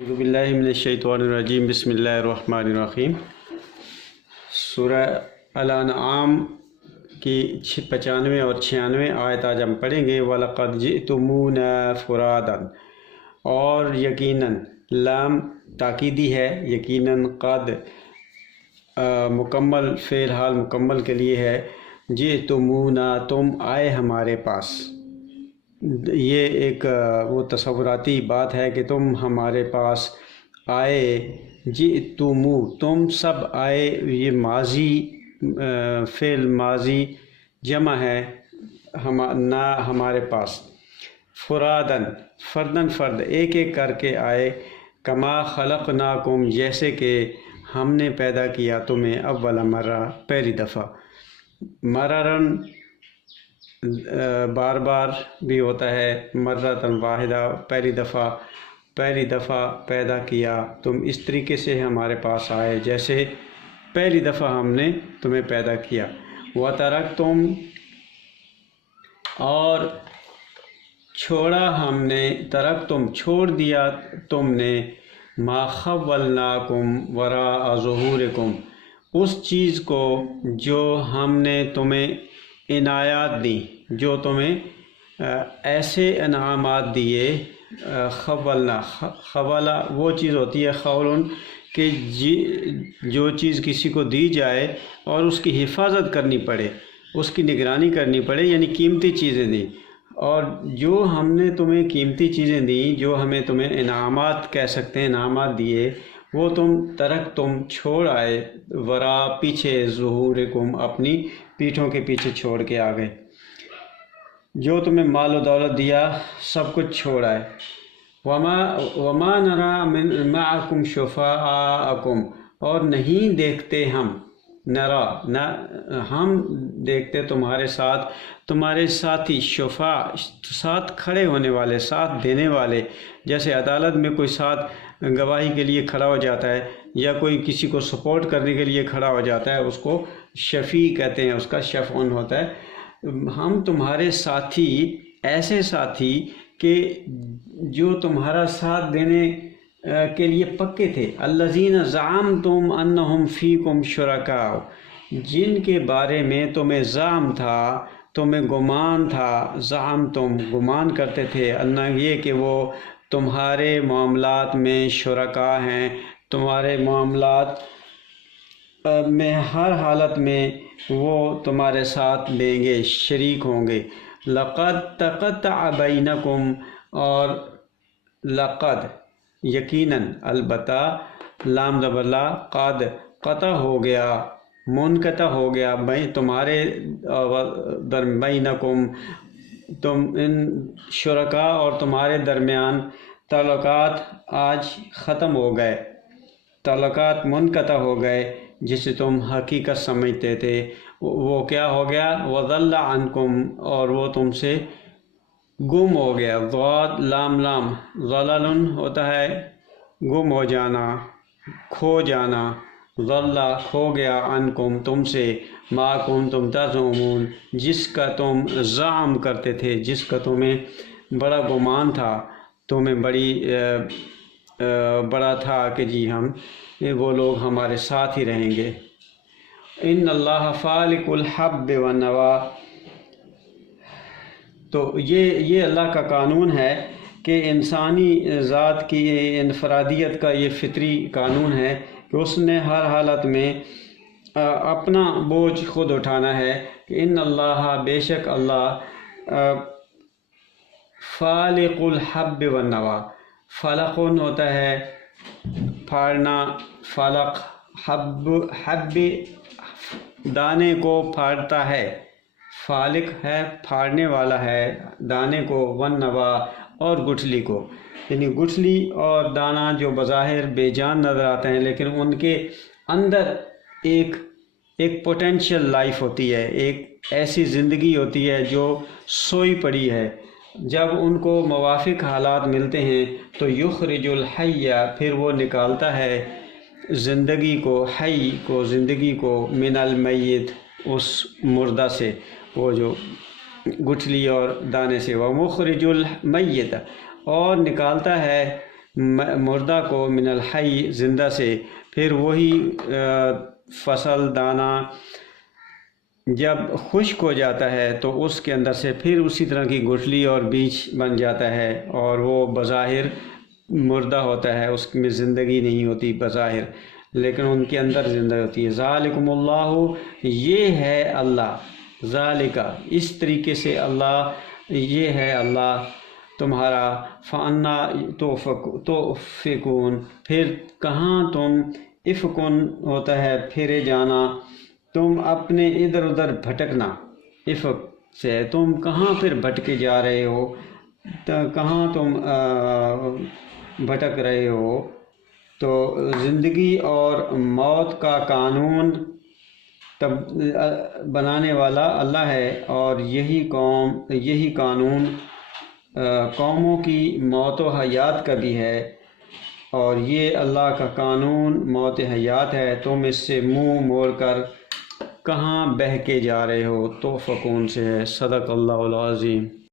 اعوذ باللہ من الشیطان الرجیم بسم اللہ الرحمن الرحیم۔ سورہ الانعام کی 95 اور 96 آیت آج ہم پڑھیں گے۔ وَلَقَدْ جِئْتُمُونَا فُرَادًا، اور یقیناً لام تاکیدی ہے، یقیناً قد مکمل فعل حال مکمل کے لیے ہے۔ جئتمونا، تم آئے ہمارے پاس۔ یہ ایک وہ تصوراتی بات ہے کہ تم ہمارے پاس آئے۔ جئتمو، تم سب آئے، یہ ماضی فعل ماضی جمع ہے نہ ہمارے پاس۔ فرادن، فردن فرد، ایک ایک کر کے آئے۔ کما خلقناکم، جیسے کہ ہم نے پیدا کیا تمہیں اول مرہ، پہلی دفعہ۔ مررن بار بار بھی ہوتا ہے، مرتن واحدہ، پہلی دفعہ پیدا کیا تم اس طریقے سے ہمارے پاس آئے جیسے پہلی دفعہ ہم نے تمہیں پیدا کیا۔ وَتَرَکْتُمْ، اور چھوڑا ہم نے، ترکتم چھوڑ دیا تم نے، ما خولناکم وراء ظہورکم، اس چیز کو جو ہم نے تمہیں عنایات دی، جو تمہیں ایسے انعامات دیے۔ خولنا، خولا وہ چیز ہوتی ہے خولن کہ جو چیز کسی کو دی جائے اور اس کی حفاظت کرنی پڑے، اس کی نگرانی کرنی پڑے، یعنی قیمتی چیزیں دیں۔ اور جو ہم نے تمہیں قیمتی چیزیں دیں، جو ہمیں تمہیں انعامات کہہ سکتے ہیں، انعامات دیے، وہ تم چھوڑ آئے، ورا پیچھے، ظہورکم اپنی پیٹھوں کے پیچھے چھوڑ کے آ گئے۔ جو تمہیں مال و دولت دیا سب کچھ چھوڑ آئے۔ وما نرى معکم شفعاءکم، اور نہیں دیکھتے ہم، ہم دیکھتے تمہارے ساتھ تمہارے ساتھی، شفاء ساتھ کھڑے ہونے والے، ساتھ دینے والے۔ جیسے عدالت میں کوئی ساتھ گواہی کے لیے کھڑا ہو جاتا ہے یا کوئی کسی کو سپورٹ کرنے کے لیے کھڑا ہو جاتا ہے، اس کو شفیع کہتے ہیں، اس کا شفعن ہوتا ہے۔ ہم تمہارے ساتھی، ایسے ساتھی کہ جو تمہارا ساتھ دینے کے لیے پکے تھے۔ الذین زعمتم انہم فیکم شرکاء، جن کے بارے میں تمہیں زعم تھا، تمہیں گمان تھا، زعمتم گمان کرتے تھے، انہ یہ کہ وہ تمہارے معاملات میں شرکاء ہیں، تمہارے معاملات میں ہر حالت میں وہ تمہارے ساتھ دیں گے، شریک ہوں گے۔ لقد تقطع بینکم، اور لقد یقیناً، البتہ، لام زبر لا، قد قطع ہو گیا، منقطع ہو گیا، تمہارے بینکم، تم ان شرکاء اور تمہارے درمیان تعلقات آج ختم ہو گئے، تعلقات منقطع ہو گئے، جسے تم حقیقت سمجھتے تھے۔ وہ کیا ہو گیا؟ وَضَلَّ عَنْكُمْ، اور وہ تم سے گم ہو گیا۔ ضاد لام لام، ضلل ہوتا ہے گم ہو جانا، کھو جانا۔ ضل کھو گیا، عنکم تم سے، ما کنتم تزعمون جس کا تم زعم کرتے تھے، جس کا تمہیں بڑا گمان تھا، تمہیں بڑا تھا کہ جی وہ لوگ ہمارے ساتھ ہی رہیں گے۔ ان اللہ فالق الحب والنوى، تو یہ اللہ کا قانون ہے کہ انسانی ذات کی انفرادیت کا یہ فطری قانون ہے کہ اس نے ہر حالت میں اپنا بوجھ خود اٹھانا ہے۔ کہ ان اللہ، بے شک اللہ، فالق الحب والنوى، فلقن ہوتا ہے پھاڑنا، فلق، حب دانے کو پھاڑتا ہے، فالق ہے پھاڑنے والا ہے دانے کو، والنوى اور گٹھلی کو، یعنی گٹھلی اور دانہ جو بظاہر بے جان نظر آتے ہیں لیکن ان کے اندر ایک پوٹینشیل لائف ہوتی ہے، ایک ایسی زندگی ہوتی ہے جو سوئی پڑی ہے۔ جب ان کو موافق حالات ملتے ہیں تو یخرج الحی، پھر وہ نکالتا ہے زندگی کو، حی کو، زندگی کو، من المیت، اس مردہ سے، وہ جو گٹھلی اور دانے سے، ومخرج المیت، اور نکالتا ہے مردہ کو من الحی زندہ سے، پھر وہی فصل دانہ جب خشک ہو جاتا ہے تو اس کے اندر سے پھر اسی طرح کی گٹھلی اور بیج بن جاتا ہے، اور وہ بظاہر مردہ ہوتا ہے، اس میں زندگی نہیں ہوتی بظاہر، لیکن ان کے اندر زندگی ہوتی ہے۔ ذالکم اللہ، یہ ہے اللہ، ذالکہ اس طریقے سے اللہ، یہ ہے اللہ تمہارا، فانا توفکون، پھر کہاں تم، افکن ہوتا ہے پھرے جانا، تم اپنے ادھر ادھر بھٹکنا، افق سے تم کہاں پھر بھٹکے جا رہے ہو، کہاں تم بھٹک رہے ہو۔ تو زندگی اور موت کا قانون بنانے والا اللہ ہے، اور یہی قانون قوموں کی موت و حیات کا بھی ہے، اور یہ اللہ کا قانون موت حیات ہے، تم اس سے منہ موڑ کر کہاں بہہ کے جا رہے ہو، تو فکون سے ہے۔ صدق اللہ العظیم۔